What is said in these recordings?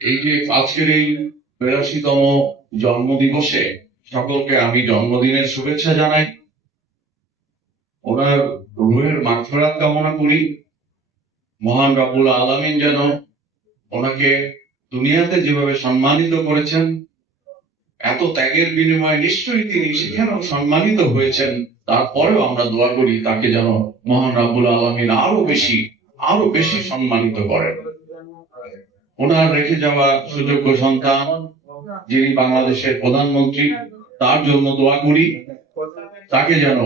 এই যে আজকের এই ৮২তম জন্মদিবসে সকলকে আমি জন্মদিনের শুভেচ্ছা জানাই। ওনার রুহের মাগফিরাত কামনা করি। মহান রব্বুল আলামিন যেন ওনাকে দুনিয়াতে যেভাবে সম্মানিত করেছেন, এত ত্যাগের বিনিময়ে নিশ্চয়ই তিনি সেখানেও সম্মানিত হয়েছেন। তারপরেও আমরা দোয়া করি তাকে যেন মহান রব্বুল আলামিন আরো বেশি সম্মানিত করেন। ওনার রেখে যাওয়া সুযোগ্য সন্তান যিনি বাংলাদেশের প্রধানমন্ত্রী, তার জন্য দোয়া করি তাকে যেন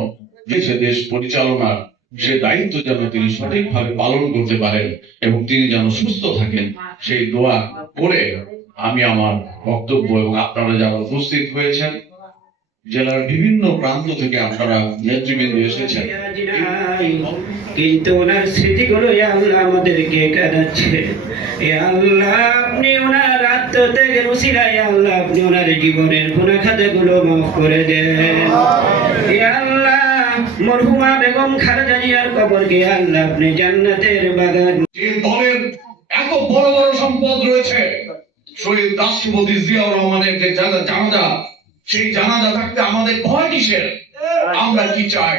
দেশ পরিচালনার সে দায়িত্ব যেন তিনি সঠিকভাবে পালন করতে পারেন এবং তিনি যেন সুস্থ থাকেন, সেই দোয়া করে আমি আমার বক্তব্য এবং আপনারা যারা উপস্থিত হয়েছেন, জেলার বিভিন্ন প্রান্ত থেকে আপনারা নেতৃবৃন্দ এসেছেন, কিন্তু ওনার স্মৃতিগুলো আল্লাহ আমাদেরকে কাঁদাচ্ছে। আল্লাহ আপনি ওনার আত্মত্যাগের উসিলায় আল্লাহ আপনি ওনার জীবনের গুনাহ খাতাগুলো মাফ করে দেন। আল্লাহ মরহুমা বেগম খালেদা জিয়ার কবরকে আল্লাহ আপনি জান্নাতের বাগান। যে দলের এত বড় বড় সম্পদ রয়েছে, শহীদ রাষ্ট্রপতি জিয়াউর রহমানের যে জানাজা, সেই জানাজা থাকতে আমাদের ভয় কিসের? আমরা কি চাই?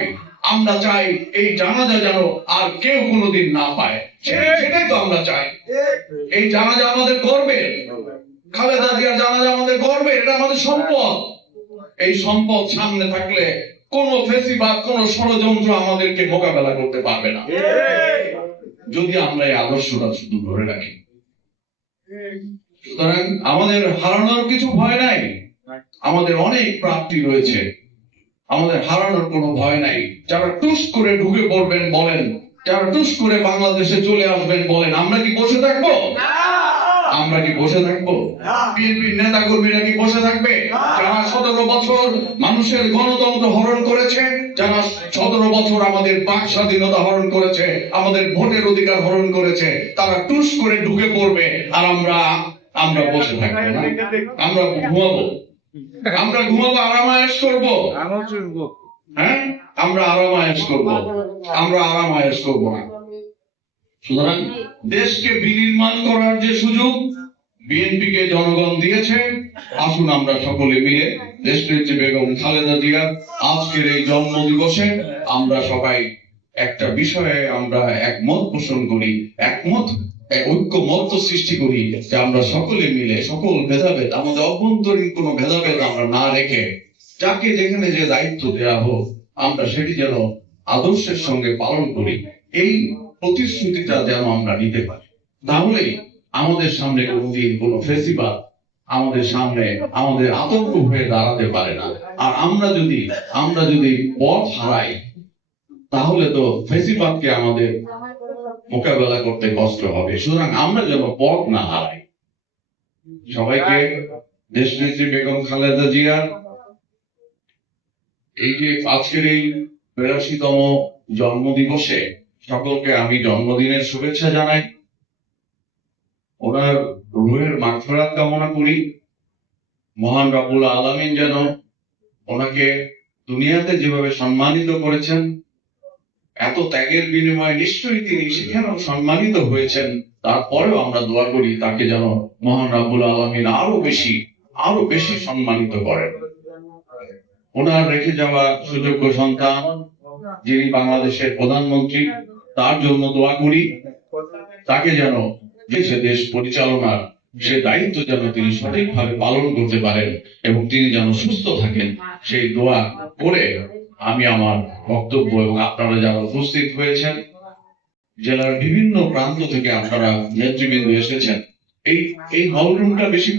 আমরা চাই এই জানাজা যেন আর কেউ কোনোদিন না পায়, সেটাই তো আমরা চাই। এই জানাজা আমাদের গর্বের, খালেদা জিয়ার জানাজা আমাদের গর্বের, এটা আমাদের সম্পদ। এই সম্পদ সামনে থাকলে কোন ফেসিবাদ, কোন ষড়যন্ত্র আমাদেরকে মোকাবেলা করতে পারবে না, যদি আমরা এই আদর্শটা শুধু ধরে রাখি। সুতরাং আমাদের হারানোর কিছু ভয় নাই, আমাদের অনেক প্রাপ্তি রয়েছে, আমাদের হারানোর কোনো ভয় নাই। যারা টুস করে ঢুকে পড়বেন বলেন, যারা টুস করে বাংলাদেশে চলে আসবেন বলেন, আমরা কি বসে থাকবো? আমরা কি বসে থাকবো? বিএনপির নেতা কর্মীরা কি বসে থাকবে? যারা 17 বছর মানুষের গণতন্ত্র হরণ করেছে, যারা 17 বছর আমাদের বাক স্বাধীনতা হরণ করেছে, আমাদের ভোটের অধিকার হরণ করেছে, তারা টুস করে ঢুকে পড়বে আর আমরা বসে থাকবো না? আমরা ঘুমাবো? আমরা ঘুমাবো, আরামায়েশ করবো? হ্যাঁ, আমরা আরামায়েশ করবো? আমরা আরামায়েশ করবো না। সুতরাং দেশকে বিনির্মাণ করার যে সুযোগ বিএনপিকে জনগণ দিয়েছে, আসুন আমরা সকলে মিলে দেশনেত্রী বেগম খালেদা জিয়ার আজকের এই জন্ম দিবসে আমরা সবাই একটা বিষয়ে আমরা একমত পোষণ করি, ঐক্যমত্য সৃষ্টি করি, যে আমরা সকলে মিলে সকল ভেদাভেদ, আমাদের অভ্যন্তরীণ কোনো ভেদাভেদ আমরা না রেখে যাকে যেখানে যে দায়িত্ব দেওয়া হোক আমরা সেটি যেন আদর্শের সঙ্গে পালন করি। এই প্রতিশ্রুতিটা যেন আমরা নিতে পারি, তাহলেই আমাদের সামনে কোনদিন কোনো ফেসিবাদ আমাদের সামনে আমাদের আতঙ্ক হয়ে দাঁড়াতে পারে না। আর আমরা যদি পথ হারাই, তাহলে তো ফেসিবাদকে আমাদের মোকাবেলা করতে কষ্ট হবে। সুতরাং আমরা যেন পথ না হারাই। সবাইকে দেশনেত্রী বেগম খালেদা জিয়ার এই যে আজকের এই ৮২তম জন্মদিবসে সকলকে আমি জন্মদিনের শুভেচ্ছা জানাই। ওনার রুহের মাগফিরাত কামনা করি। মহান রব্বুল আলামিন যেন ওনাকে দুনিয়াতে যেভাবে সম্মানিত করেছেন, এত ত্যাগের বিনিময়ে নিশ্চয়ই তিনি সেখানেও সম্মানিত হয়েছেন। তারপরেও আমরা দোয়া করি তাকে যেন মহান রব্বুল আলামিন আরো বেশি সম্মানিত করেন। ওনার রেখে যাওয়া সুযোগ্য সন্তান যিনি বাংলাদেশের প্রধানমন্ত্রী, তার জন্য দোয়া করি তাকে যেন দেশ পরিচালনার সে দায়িত্ব যেন তিনি সঠিকভাবে পালন করতে পারেন এবং তিনি যেন সুস্থ থাকেন, সেই দোয়া করে আমি আমার বক্তব্য এবং আপনারা যারা উপস্থিত হয়েছেন, জেলার বিভিন্ন প্রান্ত থেকে আপনারা নেতৃবৃন্দ এসেছেন, এই হলরুমটা বেশি